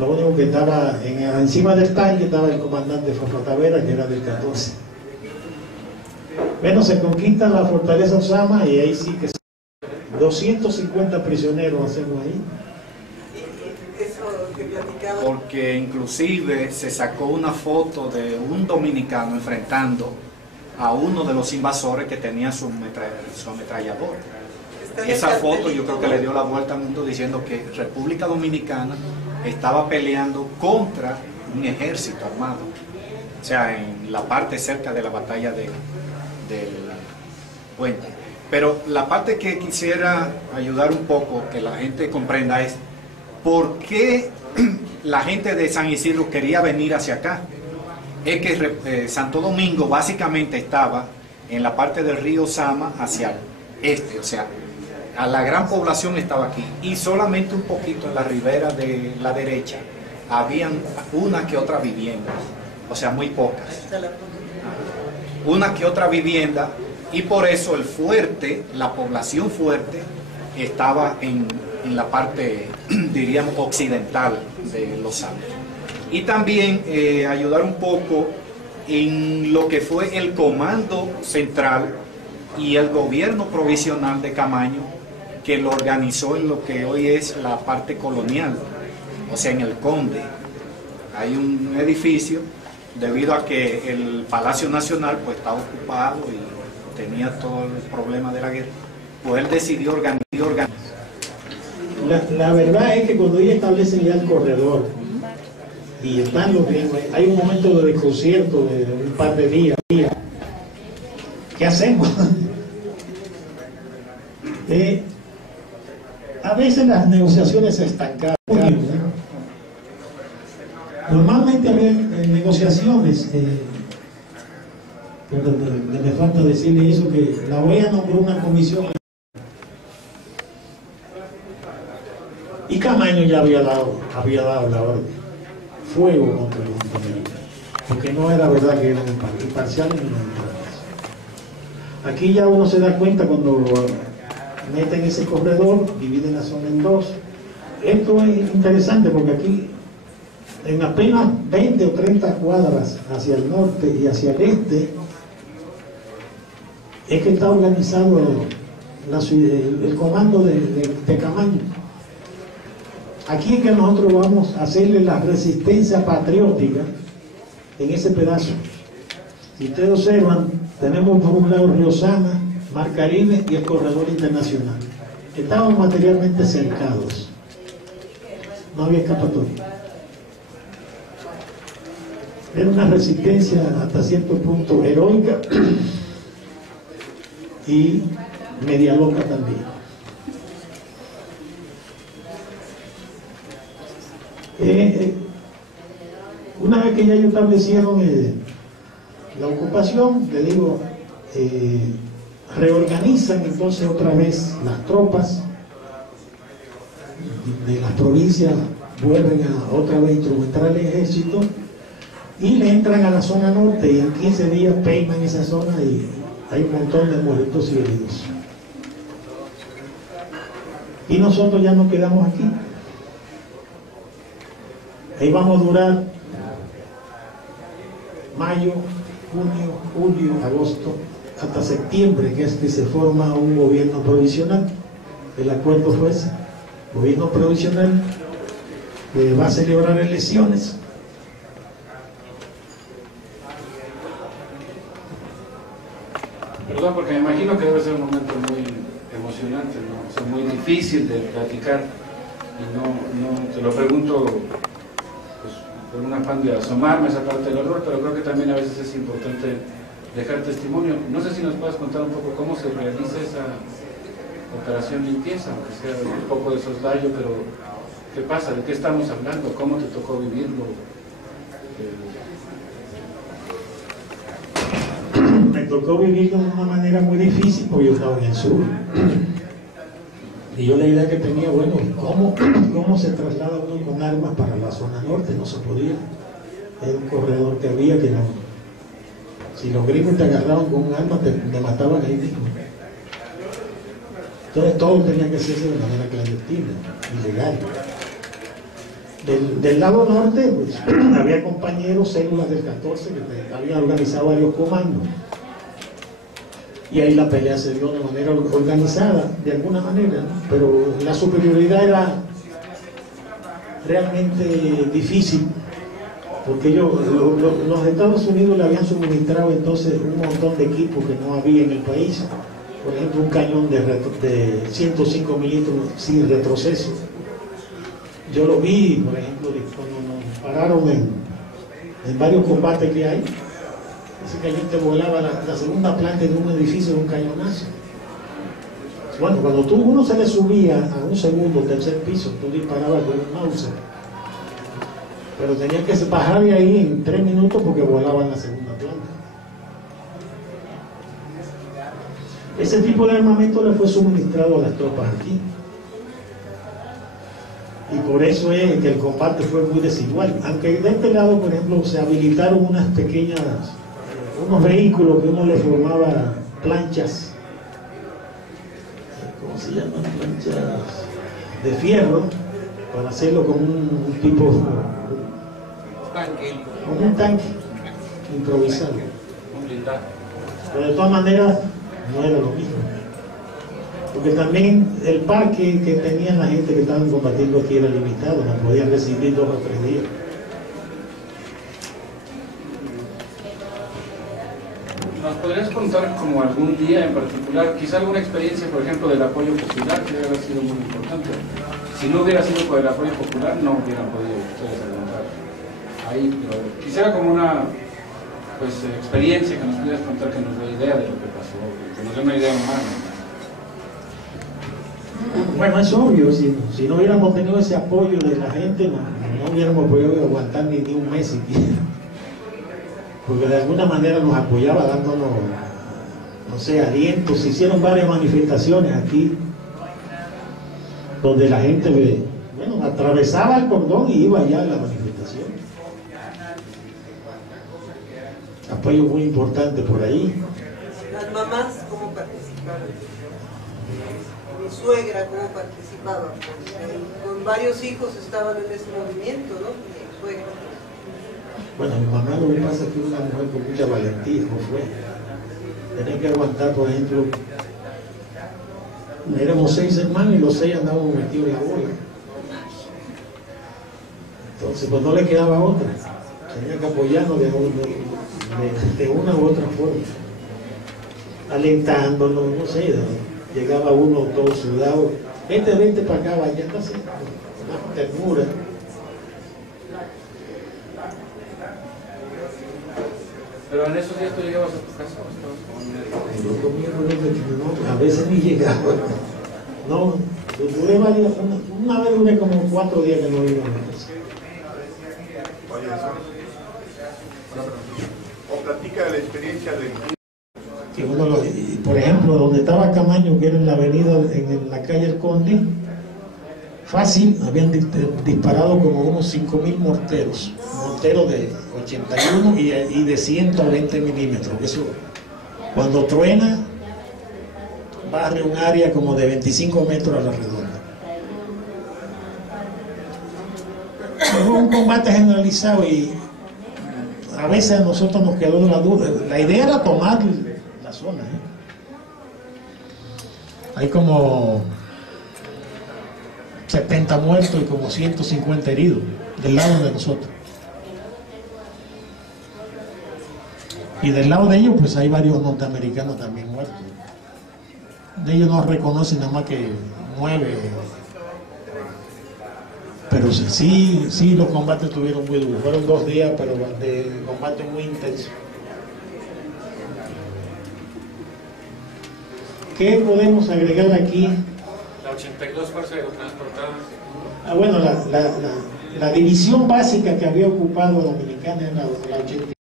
Lo único que estaba encima del tanque estaba el comandante Fafa Tavera, que era del 14. Bueno, se conquista la fortaleza Osama y ahí sí que 250 prisioneros hacemos ahí. Porque inclusive se sacó una foto de un dominicano enfrentando a uno de los invasores que tenía su ametrallador. Esa foto yo creo que le dio la vuelta al mundo diciendo que República Dominicana estaba peleando contra un ejército armado, o sea, en la parte cerca de la batalla del Puente. Pero la parte que quisiera ayudar un poco, que la gente comprenda, es por qué la gente de San Isidro quería venir hacia acá. Es que Santo Domingo básicamente estaba en la parte del río Sama hacia el este, o sea, a la gran población estaba aquí, y solamente un poquito en la ribera de la derecha habían una que otra vivienda, o sea, muy pocas, una que otra vivienda, y por eso el fuerte, la población fuerte, estaba en la parte, diríamos, occidental de Los Andes. Y también ayudar un poco en lo que fue el comando central y el gobierno provisional de Camaño, que lo organizó en lo que hoy es la parte colonial, o sea, en el Conde. Hay un edificio, debido a que el Palacio Nacional pues estaba ocupado y tenía todo el problema de la guerra, pues él decidió organizar. La verdad es que cuando ellos establecen ya el corredor y están los gringos, hay un momento de desconcierto de un par de días. ¿Qué hacemos? A veces las negociaciones se estancaban. Normalmente había negociaciones, me falta decirle eso, que la OEA nombró una comisión y Camaño ya había dado la orden, fuego contra los antiamericanos, porque no era verdad que eran imparciales ni neutrales. Aquí ya uno se da cuenta cuando meten ese corredor, dividen la zona en dos. Esto es interesante porque aquí, en apenas 20 o 30 cuadras hacia el norte y hacia el este, es que está organizado el comando de Camaño. Aquí es que nosotros vamos a hacerle la resistencia patriótica en ese pedazo. Si ustedes observan, tenemos por un lado Río Sama, Mar Caribe y el corredor internacional. Estaban materialmente cercados. No había escapatoria. Era una resistencia hasta cierto punto heroica y media loca también. Una vez que ya ellos establecieron la ocupación, le digo, reorganizan entonces otra vez las tropas de las provincias, vuelven a otra vez instrumentar el ejército y le entran a la zona norte, y en 15 días peinan esa zona y hay un montón de muertos y heridos. Y nosotros ya nos quedamos aquí. Ahí vamos a durar mayo, junio, julio, agosto, hasta septiembre, que es que se forma un gobierno provisional. El acuerdo fue ese, gobierno provisional, que va a celebrar elecciones. Perdón, porque me imagino que debe ser un momento muy emocionante, ¿no? O sea, muy difícil de platicar, y no te lo pregunto pues, por un afán de asomarme a esa parte del horror, pero creo que también a veces es importante dejar testimonio. No sé si nos puedes contar un poco cómo se realiza esa operación limpieza, aunque sea un poco de soslayo, pero ¿qué pasa? ¿De qué estamos hablando? ¿Cómo te tocó vivirlo? Me tocó vivirlo de una manera muy difícil porque yo estaba en el sur. Y yo la idea que tenía, bueno, ¿cómo se traslada uno con armas para la zona norte? No se podía. Era un corredor que había que no. Si los gringos te agarraban con un arma, te mataban ahí mismo. Entonces todo tenía que hacerse de manera clandestina, ilegal. Del lado norte, pues, había compañeros, células del 14 que habían organizado varios comandos. Y ahí la pelea se dio de manera organizada, de alguna manera, ¿no? Pero la superioridad era realmente difícil, porque los Estados Unidos le habían suministrado entonces un montón de equipos que no había en el país. Por ejemplo, un cañón de 105 milímetros sin retroceso. Yo lo vi, por ejemplo, cuando nos pararon en varios combates que hay. Ese cañón te volaba la segunda planta de un edificio de un cañonazo. Bueno, cuando uno se le subía a un segundo o tercer piso, tú disparabas con un Mauser. Pero tenía que bajar de ahí en 3 minutos porque volaba en la segunda planta. Ese tipo de armamento le fue suministrado a las tropas aquí. Y por eso es que el combate fue muy desigual. Aunque de este lado, por ejemplo, se habilitaron unos vehículos que uno le formaba planchas, ¿cómo se llaman? Planchas de fierro, para hacerlo como un tipo, como un tanque improvisado. Pero de todas maneras, no era lo mismo. Porque también el parque que tenían la gente que estaban combatiendo aquí era limitado, no podían recibir 2 o 3 días. ¿Nos podrías contar como algún día en particular, quizá alguna experiencia, por ejemplo, del apoyo popular, que debe haber sido muy importante? Si no hubiera sido por el apoyo popular, no hubieran podido ustedes aguantar ahí, pero quisiera como una experiencia que nos pudieras contar, que nos dé idea de lo que pasó, que nos dé una idea humana. Bueno, es obvio, si no hubiéramos tenido ese apoyo de la gente, no hubiéramos podido aguantar ni un mes siquiera. Porque de alguna manera nos apoyaba dándonos, no sé, alientos. Se hicieron varias manifestaciones aquí, donde la gente, bueno, atravesaba el cordón y iba allá a la manifestación. Apoyo muy importante por ahí. Las mamás, ¿cómo participaron? Mi suegra, ¿cómo participaba? Con varios hijos estaban en ese movimiento, ¿no? Mi suegra. Bueno, mi mamá lo que pasa es que es una mujer con mucha valentía, ¿no fue? Tenía que aguantar, por ejemplo, éramos 6 hermanos y los 6 andábamos metidos en la bola. Entonces, pues no le quedaba otra. Tenía que apoyarnos de una u otra forma. Alentándonos, no sé, llegaba uno todo sudado. Vente para acá, vaya, así, una ternura. Pero en esos días tú llegabas a tu casa, ¿o estabas No, a veces ni llegaba. No, duré varias, una vez duré como 4 días que no iba a mi casa. O platica de la experiencia del... Que por ejemplo, donde estaba Camaño, que era en la avenida, en la calle El Conde, fácil, habían disparado como unos 5.000 morteros de 81 y de 120 milímetros. Eso, cuando truena, barre un área como de 25 metros a la redonda. Fue un combate generalizado y a veces a nosotros nos quedó la duda. La idea era tomar la zona. Hay como 70 muertos y como 150 heridos del lado de nosotros. Y del lado de ellos, pues hay varios norteamericanos también muertos. De ellos no reconocen nada más que 9. Pero sí, los combates estuvieron muy duros. Fueron 2 días, pero de combate muy intenso. ¿Qué podemos agregar aquí? La 82 fuerzas aerotransportadas. Bueno, la división básica que había ocupado Dominicana era la 82.